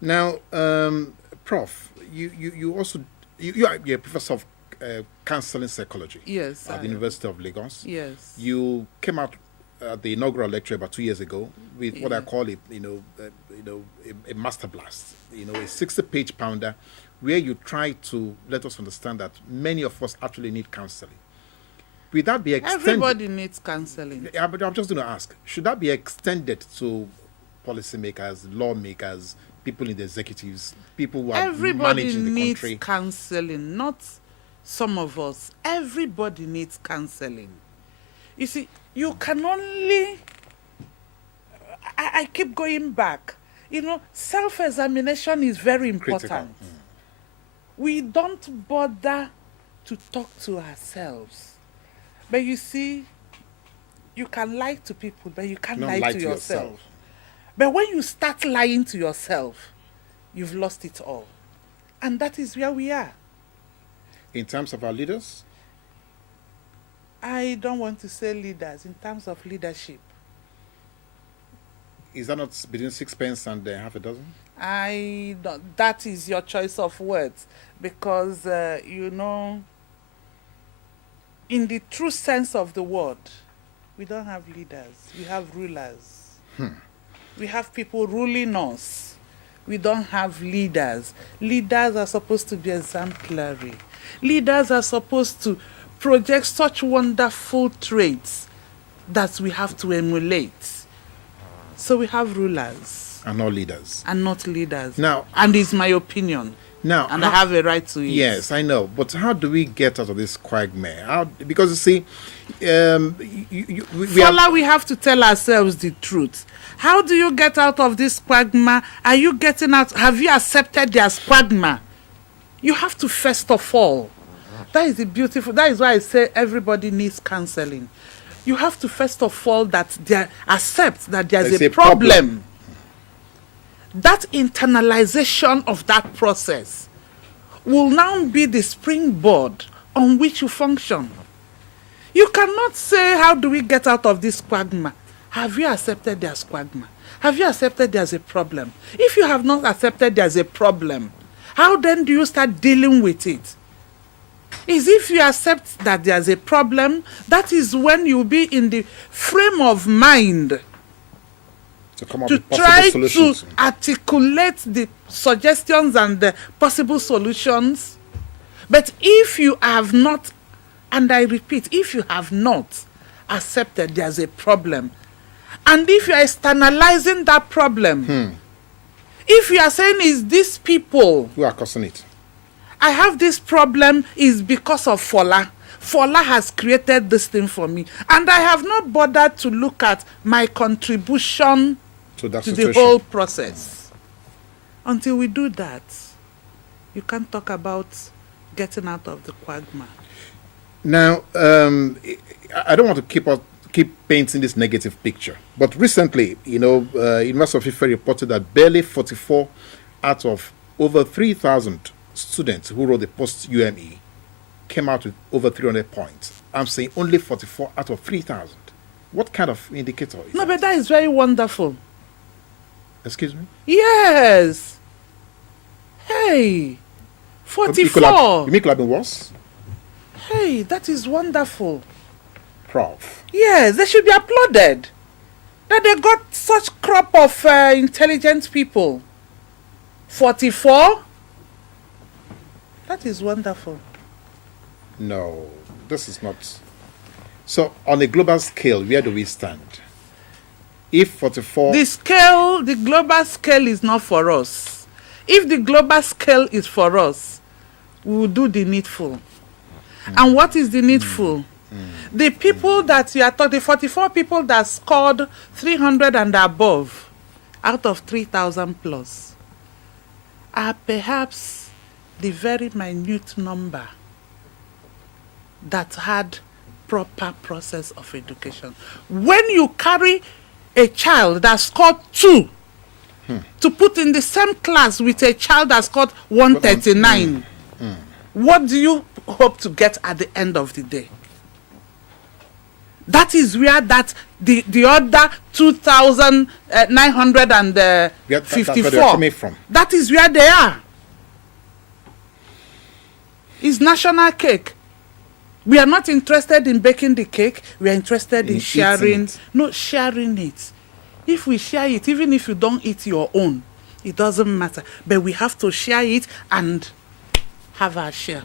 Now, Prof, you also you're a professor of counseling psychology. Yes. At the University of Lagos. Yes. You came out at the inaugural lecture about 2 years ago with what I call it, a master blast. A 60-page pounder, where you try to let us understand that many of us actually need counseling. Will that be extended? Everybody needs counseling. Yeah, but I'm just going to ask, should that be extended to policymakers, lawmakers, people in the executives, people who are managing the country? Everybody needs counseling, not some of us. Everybody needs counseling. You see, you can only... I keep going back. Self-examination is very important. We don't bother to talk to ourselves. But you see, you can lie to people, but you can't lie to yourself. But when you start lying to yourself, you've lost it all. And that is where we are. In terms of our leaders? I don't want to say leaders. In terms of leadership. Is that not between sixpence and half a dozen? I don't. That is your choice of words. Because, in the true sense of the word, we don't have leaders. We have rulers. We have people ruling us. We don't have leaders. Leaders are supposed to be exemplary. Leaders are supposed to project such wonderful traits that we have to emulate. So we have rulers. And not leaders. And not leaders. Now, and it's my opinion. Now, and I have a right to it. Yes, I know. But how do we get out of this quagmire? Because you see, we have to tell ourselves the truth. How do you get out of this quagmire? Are you getting out? Have you accepted there's quagmire? You have to first of all. That is why I say everybody needs counseling. You have to first of all accept that there's a problem. That internalization of that process will now be the springboard on which you function. You cannot say, how do we get out of this quagmire? Have you accepted there's quagmire? Have you accepted there's a problem? If you have not accepted there's a problem, how then do you start dealing with it? Is if you accept that there's a problem, that is when you'll be in the frame of mind to try to articulate the suggestions and the possible solutions. But if you have not, and I repeat, if you have not accepted there's a problem, and if you are externalizing that problem, if you are saying it's these people who are causing it, I have this problem is because of Fola. Fola has created this thing for me, and I have not bothered to look at my contribution to the whole process. Until we do that, you can't talk about getting out of the quagmire. Now, I don't want to keep painting this negative picture, but recently, University of Ife reported that barely 44 out of over 3,000 students who wrote the post-UME came out with over 300 points. I'm saying only 44 out of 3,000. What kind of indicator is that? But that is very wonderful. Excuse me? Yes. Hey, 44. You mean it could have been worse? Hey, that is wonderful. Prof. Yes, they should be applauded. That they got such crop of intelligent people. 44? That is wonderful. No, this is not. So, on a global scale, where do we stand? If 44... The global scale is not for us. If the global scale is for us, we will do the needful. And what is the needful? The people that you are talking, the 44 people that scored 300 and above out of 3,000 plus are perhaps the very minute number that had proper process of education. When you carry a child that scored 2 to put in the same class with a child that scored 139, what do you hope to get at the end of the day? That is where the other 2,954. That's where they're coming from. That is where they are. It's national cake. We are not interested in baking the cake. We are interested in sharing. No, sharing it. If we share it, even if you don't eat your own, it doesn't matter. But we have to share it and have our share.